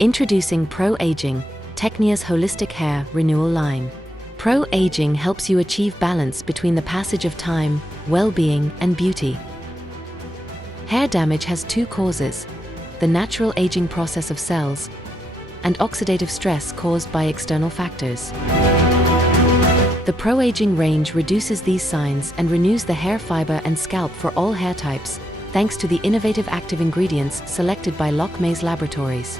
Introducing Pro-Aging, TEKNIA's holistic hair renewal line. Pro-Aging helps you achieve balance between the passage of time, well-being, and beauty. Hair damage has two causes: the natural aging process of cells and oxidative stress caused by external factors. The Pro-Aging range reduces these signs and renews the hair fiber and scalp for all hair types, thanks to the innovative active ingredients selected by LAKMÉ's laboratories.